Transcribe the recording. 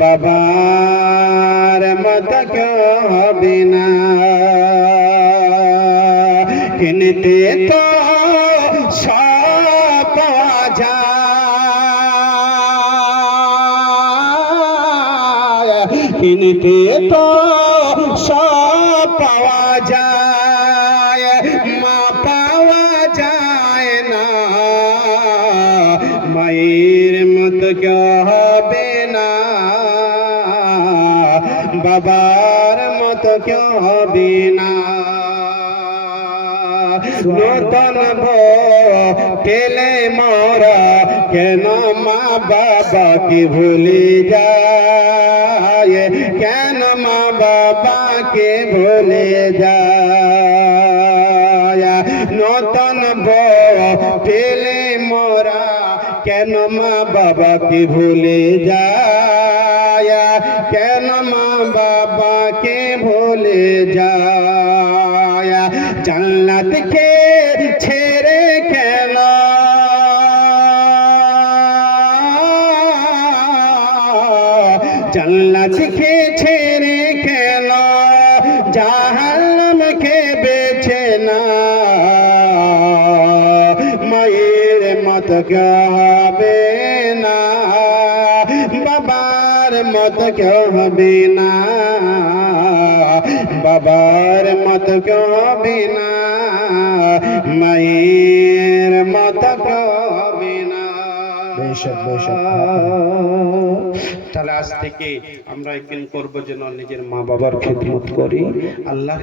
বাবার মত হবে কিনতে তো কিনতে তো সব পাওয়া যায় মায়ের মত হবে না বাবার মত কেউ হবে না নূতন পেলে মোরা, কেন মা বাবা বাবাকে ভুলে যায়? কেন মা বাবাকে ভুলে যায়? পেলে মোরা, কেন মা বাবাকে ভুলে যায়? কেন মা বাবাকে ভুলে যায়? জান্নাত কে ছেড়ে কেন জান্নাত কে ছেড়ে কেন জাহান্নাম কে বেছে না মত হবে না বাবার মত কেউ হবে না বাবার মত কেউ হবে না মায়ের মত কেউ হবে না বেশক, বেশক। তাহলে আজ থেকে আমরা একদিন করব যেন নিজের মা বাবার খেদমত করি আল্লাহ